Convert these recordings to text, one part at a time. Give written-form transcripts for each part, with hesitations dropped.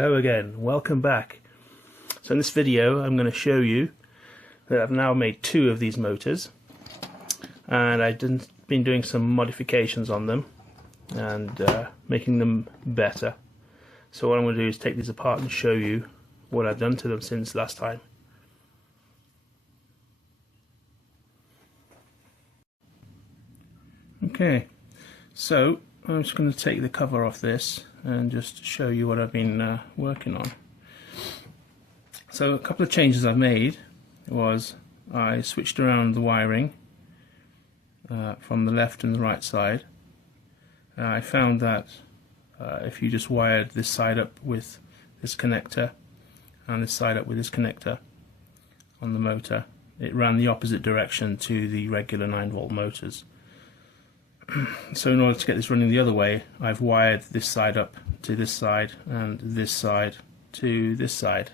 Hello again, welcome back. So in this video I'm going to show you that I've now made two of these motors, and I've been doing some modifications on them and making them better. So what I'm going to do is take these apart and show you what I've done to them since last time. Okay, so I'm just going to take the cover off this and just show you what I've been working on. So a couple of changes I've made was I switched around the wiring from the left and the right side. I found that if you just wired this side up with this connector and this side up with this connector on the motor, it ran the opposite direction to the regular 9-volt motors. So in order to get this running the other way, I've wired this side up to this side and this side to this side.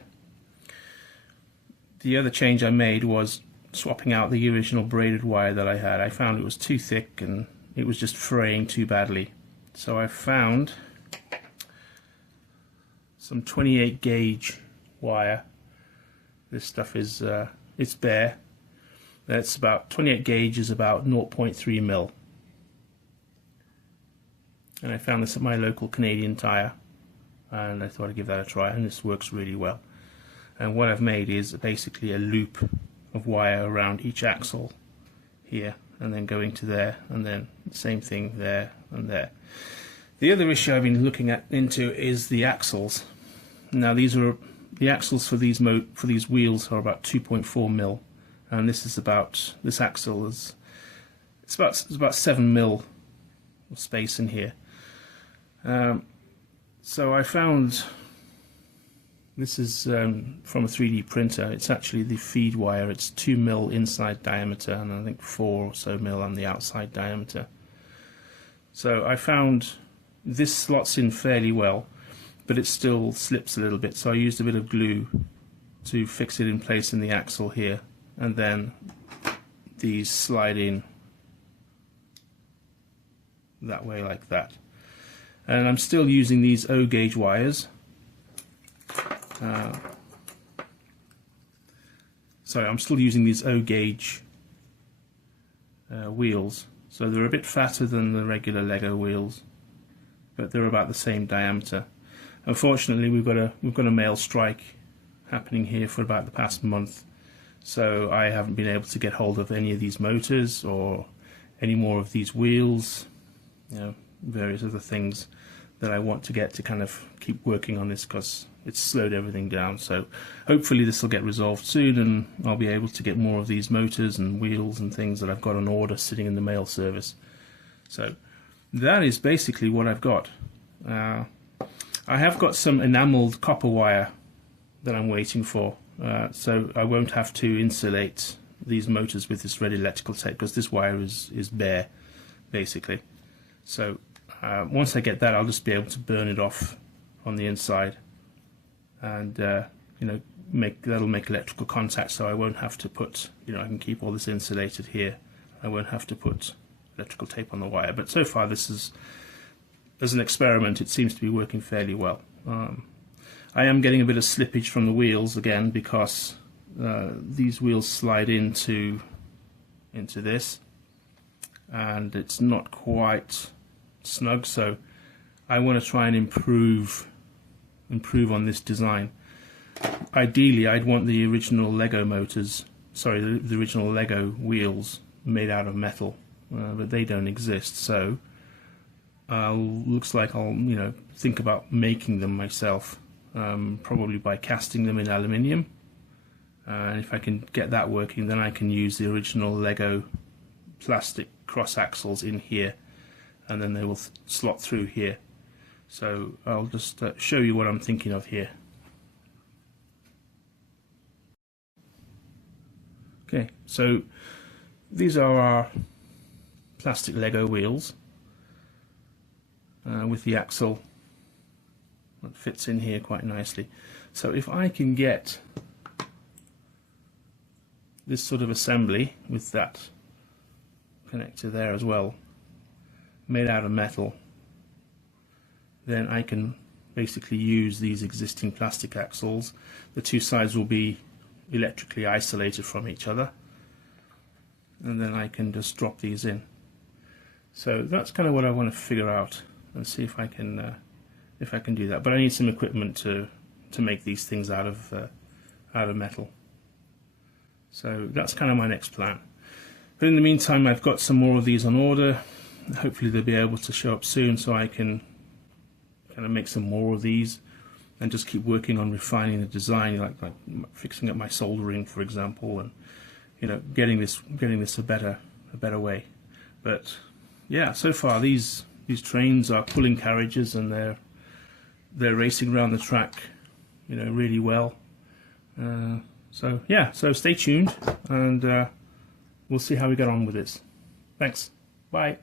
The other change I made was swapping out the original braided wire that I had. I found it was too thick and it was just fraying too badly. So I found some 28 gauge wire. This stuff is it's bare. That's about 28 gauge is about 0.3 mil. And I found this at my local Canadian Tire, and I thought I'd give that a try, and this works really well. And what I've made is basically a loop of wire around each axle here, and then going to there, and then the same thing there and there. The other issue I've been looking into is the axles. Now these are the axles for these wheels are about 2.4 mil, and this axle is it's about 7 mil of space in here. So I found this is from a 3D printer. It's actually the feed wire. It's 2 mil inside diameter and I think 4 or so mil on the outside diameter. So I found this slots in fairly well, but it still slips a little bit, so I used a bit of glue to fix it in place in the axle here, and then these slide in that way like that. And I'm still using these O gauge wires. Sorry, I'm still using these O gauge wheels. So they're a bit fatter than the regular Lego wheels, but they're about the same diameter. Unfortunately, we've got a mail strike happening here for about the past month, so I haven't been able to get hold of any of these motors or any more of these wheels. You know, various other things that I want to get to kind of keep working on this, because it's slowed everything down. So hopefully this will get resolved soon and I'll be able to get more of these motors and wheels and things that I've got on order sitting in the mail service. So that is basically what I've got. I have got some enameled copper wire that I'm waiting for, so I won't have to insulate these motors with this red electrical tape, because this wire is bare basically. So once I get that, I'll just be able to burn it off on the inside, and you know, that'll make electrical contact. So I won't have to put, you know, I can keep all this insulated here. I won't have to put electrical tape on the wire. But so far, this is, as an experiment, it seems to be working fairly well. I am getting a bit of slippage from the wheels again, because these wheels slide into this, and it's not quite snug, so I want to try and improve on this design. Ideally, I'd want the original Lego motors, sorry, the original Lego wheels made out of metal, but they don't exist, so looks like I'll, you know, think about making them myself, probably by casting them in aluminium, and if I can get that working, then I can use the original Lego plastic cross axles in here, and then they will slot through here. So I'll just show you what I'm thinking of here. Okay, so these are our plastic Lego wheels with the axle that fits in here quite nicely. So if I can get this sort of assembly with that connector there as well, made out of metal, then I can basically use these existing plastic axles. The two sides will be electrically isolated from each other, and then I can just drop these in. So that's kind of what I want to figure out and see if I can do that. But I need some equipment to make these things out of metal. So that's kind of my next plan. But in the meantime, I've got some more of these on order. Hopefully they'll be able to show up soon, so I can kind of make some more of these and just keep working on refining the design, like fixing up my soldering, for example, and getting this a better way. But yeah, so far these trains are pulling carriages, and they're racing around the track, really well. So yeah, so stay tuned, and we'll see how we get on with this. Thanks. Bye.